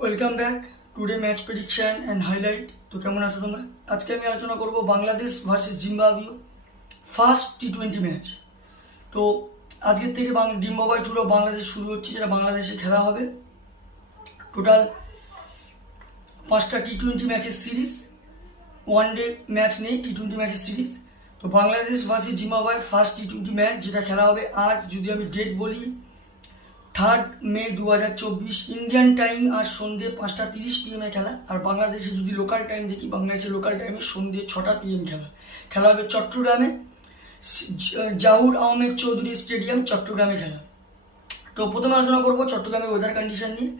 Welcome back today match prediction and highlight. তো কেমন আছো তোমরা? আজকে আমি আলোচনা করব Bangladesh versus Zimbabwe first T20 match. তো আজকের থেকে জিম্বাবুয়ে টুরও বাংলাদেশ শুরু হচ্ছে, যেটা বাংলাদেশে খেলা হবে। টোটাল 5টা টি20 ম্যাচের সিরিজ, ওয়ান ডে ম্যাচ নেই, টি20 ম্যাচের সিরিজ। তো Bangladesh versus Zimbabwe first T20 match যেটা খেলা হবে আজ, যদি আমি ডেট বলি 3 মে 2024 ইন্ডিয়ান টাইম, আজ সন্ধ্যে 5:30 PM খেলা। আর বাংলাদেশে যদি লোকাল টাইম দেখি, বাংলাদেশের লোকাল টাইমে সন্ধ্যে 6টা PM খেলা হবে চট্টগ্রামে, জাহুর আহমেদ চৌধুরী স্টেডিয়াম, চট্টগ্রামে খেলা। তো প্রথমে আলোচনা করবো চট্টগ্রামের ওয়েদার কন্ডিশন নিয়ে।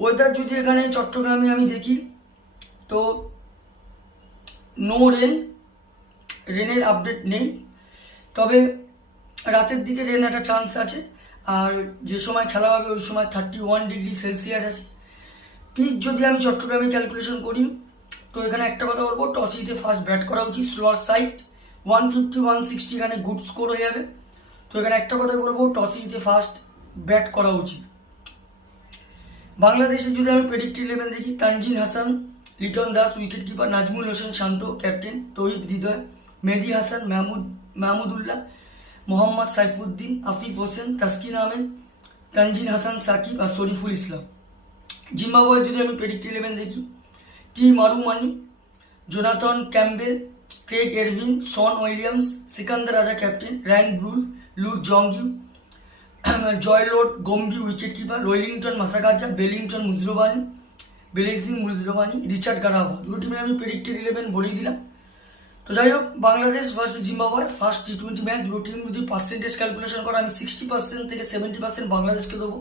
ওয়েদার যদি এখানে চট্টগ্রামে আমি দেখি, তো নো রেনের আপডেট নেই, তবে রাতের দিকে রেন একটা চান্স আছে। আর যে সময় খেলা হবে ওই সময় 31 ডিগ্রি সেলসিয়াস আছে। পিচ যদি আমি চট্টগ্রামে ক্যালকুলেশন করি, তো এখানে একটা কথা বলবো, টস জিতে ফার্স্ট ব্যাট করা উচিত। স্লোয়ার সাইড 150-160 এখানে গুড স্কোর হয়ে যাবে। তো এখানে একটা কথা বলবো, টস জিতে ফার্স্ট ব্যাট করা উচিত। বাংলাদেশে যদি আমি প্রেডিক্ট 11 দেখি, Tanjin Hasan, Liton Das wicket keeper, Najmul Hossain Shanto captain, Towhid Hridoy, Mehedi Hasan, Mahmudullah, Mohammad Saifuddin, Afif Hossain, Taskin Ahmed, Tanjin Hasan Sakib আর শরীফুল ইসলাম। জিম্বাবুয়ে যদি আমি প্রেডিক্ট 11 দেখি, T Marumani, Jonathan Campbell, Craig Ervine, Sean Williams, Sikandar Raza captain, Ryan Burl, Luke Jongwe, Joylord Gumbie wicket keeper, Wellington Masakadza, Blessing Muzarabani, Richard Ngarava. দুটো টিমের আমি প্রেডিক্টেড 11 বলেই দিলাম। তো যাই হোক, Bangladesh versus Zimbabwe first T20 match. দুটো টিম যদি পার্সেন্টেজ ক্যালকুলেশন করে, আমি 60% থেকে 70% বাংলাদেশকে দেবো,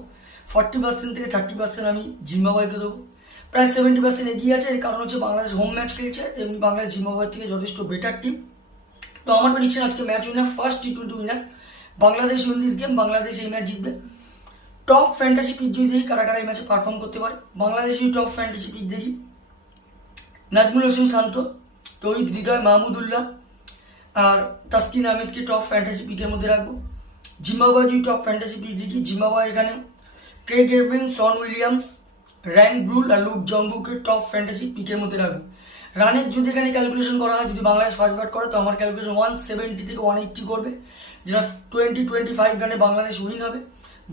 40% থেকে 30% আমি জিম্বাবুয়েকে দেবো। প্রায় 70% এগিয়ে আছে। এর কারণ হচ্ছে বাংলাদেশ হোম ম্যাচ খেলছে, এমনি বাংলাদেশ জিম্বাবুয়ের থেকে যথেষ্ট বেটার টিম। তো আমার প্রেডিকশন আজকে match winner, first T20 winner Bangladesh win this game. Bangladesh এই ম্যাচ জিতবে। টপ ফ্যান্টাসি পিচ যদি দেখি কারা কারা এই ম্যাচে পারফর্ম করতে পারে, বাংলাদেশ যদি টপ ফ্যান্টাসি পিচ দেখি, নাজমুল হোসেন শান্ত, তৌহিদ হৃদয়, মাহমুদুল্লাহ আর তাসকিন আহমেদকে টপ ফ্যান্টাসি পিকের মধ্যে রাখবো। জিম্বাবুয়ে যদি টপ ফ্যান্টাসি পিক দেখি, জিম্বাবুয়ে এখানে Craig Ervine, Sean Williams, Ryan Burl আর লুক জংগুকে টপ ফ্যান্টাসি পিকের মধ্যে রাখবো। রানের যদি এখানে ক্যালকুলেশন করা হয়, যদি বাংলাদেশ ফার্স্ট ব্যাট করে, তো আমার ক্যালকুলেশন 170 থেকে 180 করবে, যেটা 20-25 রানে বাংলাদেশ উইন হবে।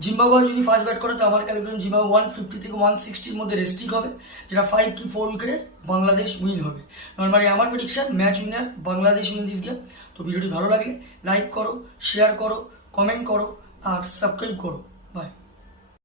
জিম্বাবুয়ে যদি ফার্স্ট ব্যাট করে, তো আমার ক্যালকুলেশন জিম্বাবুয়ে 150 থেকে 160-র মধ্যে রেস্টিক হবে, যেটা 5 কি 4 উইকেটে বাংলাদেশ উইন হবে। নর্মালি আমার prediction match winner Bangladesh win this game. তো ভিডিওটি ভালো লাগলে লাইক করো, শেয়ার করো, কমেন্ট করো আর সাবস্ক্রাইব করো।